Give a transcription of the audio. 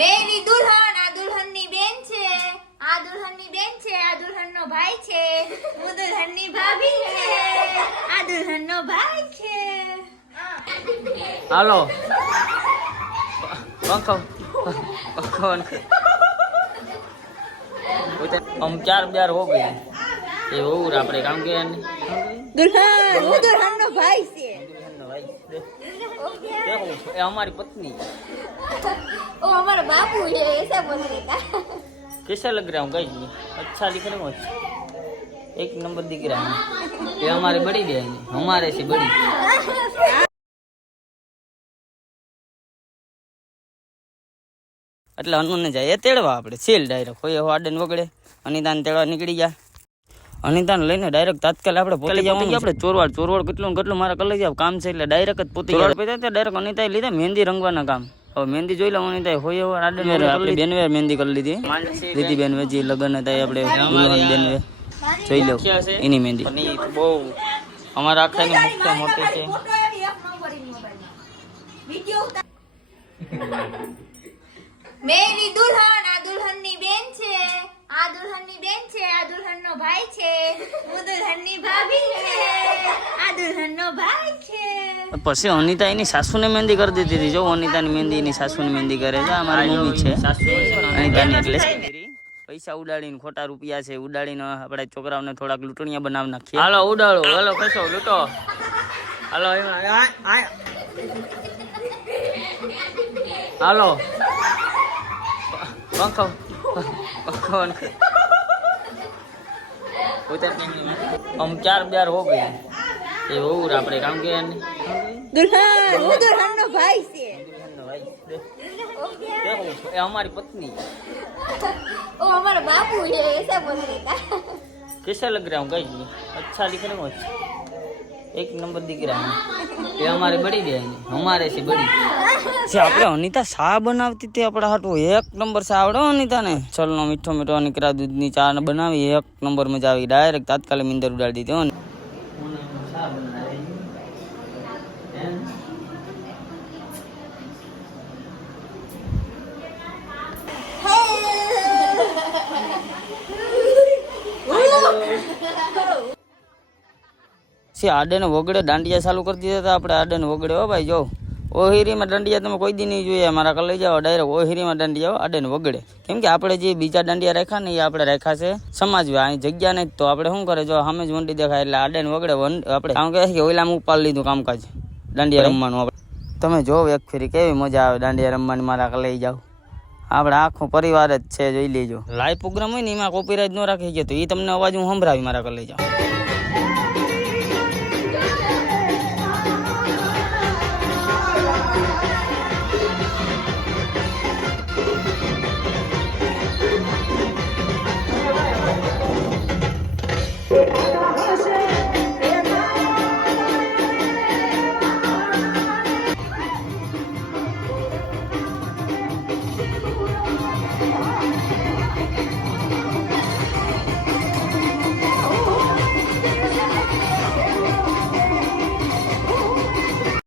મેરી દુલ્હન આ દુલ્હનની બેન છે. આ દુલ્હનની બેન છે આ દુલ્હનનો ભાઈ છે. હું દુલ્હનની ભાભી છે. આ દુલ્હનનો ભાઈ છે. હાલો. પંખો. પંખો આમ ચાર ચાર હો ગઈ. એવું આપણે કામ કે દુલ્હન. હું દુલ્હનનો ભાઈ છે. देखो ये हमारी पत्नी ઓ અમારો બાપુ છે એસા બોલને કા कैसा लग रहा हूँ गाइस अच्छा दिख रहा हूँ अच्छा एक नंबर दिख रहा है ये हमारी बड़ी बहन है हमारे से बड़ी એટલે અનુને જાય એ તેડવા આપણે સેલ ડાયરેક્ટ હોય એવો આડન વગડે અનિતાને તેડવા નીકળી ગયા અનિતાને લઈને ડાયરેક્ટ તાત્કાલ આપણે પોતે જવાનું આપણે ચોરવાડ ચોરવાડ કેટલું કેટલું મારા કલર જાવ કામ છે એટલે ડાયરેક્ટ જ પોતે ડાયરેક્ટ અનિતાએ લીધા મહેંદી રંગવાના કામ. હવે મહેંદી જોઈ લઉં અનિતાએ. હોય એવો આડન આપણે બેનવેર મહેંદી કરી લીધી. દીદી બેન. જે લગ્ન હતા આપણે દુલ્હન બેનવે. જોઈ લઉં એની મહેંદી. બહુ અમારા આખાની મુખ્ય મોટી છે. મેરી દુલ્હન આ દુલ્હનની બેન છે આ દુલ્હનની બેન છે આ દુલ્હનનો ભાઈ છે હું દુલ્હનની ભાભી છે આ દુલ્હનનો ભાઈ છે. પછી અનિતા એની સાસુને મહેંદી કરી દીધી હતી. જો અનિતાની મહેંદી એની સાસુને મહેંદી કરે છે. આ મારી મમ્મી છે. અનિતાની એટલે પૈસા ઉડાડીને ખોટા રૂપિયા છે ઉડાડીને આપણે છોકરાઓને થોડાક લૂંટણીયા બનાવી નાખીએ. હાલો ઉડાડો. હાલો કશો લૂંટો. હાલો. હાલો. પંખો. પંખો ઉતર हम चार बार हो गए ये वो આપણે કામ કે દુલ્હન હું દુલ્હનનો ભાઈ છે देखो ये हमारी पत्नी ઓ અમારો બાપુ છે એસા બોલને કા कैसा लग रहा हूँ गाइस अच्छा दिख रहा हूँ अच्छा एक नंबर दिख रहा है ये हमारी बड़ी बहन है हमारे से बड़ी જે આપણે અનિતા શા બનાવતી તે આપણા હાટું. એક નંબર શા આવડે ને ચલ ચલનો મીઠો મીઠો નીકળા દૂધની ચા ને બનાવી. એક નંબર મજા આવી. ડાયરેક્ટ તાત્કાલિક નીંદર ઉડાડી દીધી ને આડે આડેને વગડે દાંડિયા ચાલુ કરી દીધા હતા? આપણે આડેને વગડે હો ભાઈ જો. ઓહિરીમાં દાંડિયા તમે કોઈ દી નહીં જોઈએ મારા કલ લઈ જાઓ ડાયરેક્ટ ઓહિરીમાં દાંડિયા આડેને વગડે. કેમ કે આપણે જે બીજા દાંડિયા રાખ્યા ને એ આપણે રાખ્યા છે સમાજ અહીં જગ્યા નહીં તો આપણે શું કરે? જો સામે જ વંડી દેખાય એટલે આડેને વગડે આપણે કારણ કે ઓલામાં ઉપાડી લીધું કામકાજ. દાંડિયા રમવાનું આપણે. તમે જો એક ફેરી કેવી મજા આવે દાંડિયા રમવાની મારા કલ લઈ જાઓ. આપણે આખો પરિવાર જ છે જોઈ લેજો. લાઈવ પ્રોગ્રામ હોય ને એમાં કોપીરાઈટ ન રાખી ગયો તો એ તમને અવાજ હું સંભળાવી મારા કલ લઈ જાઉં. દુલ્હન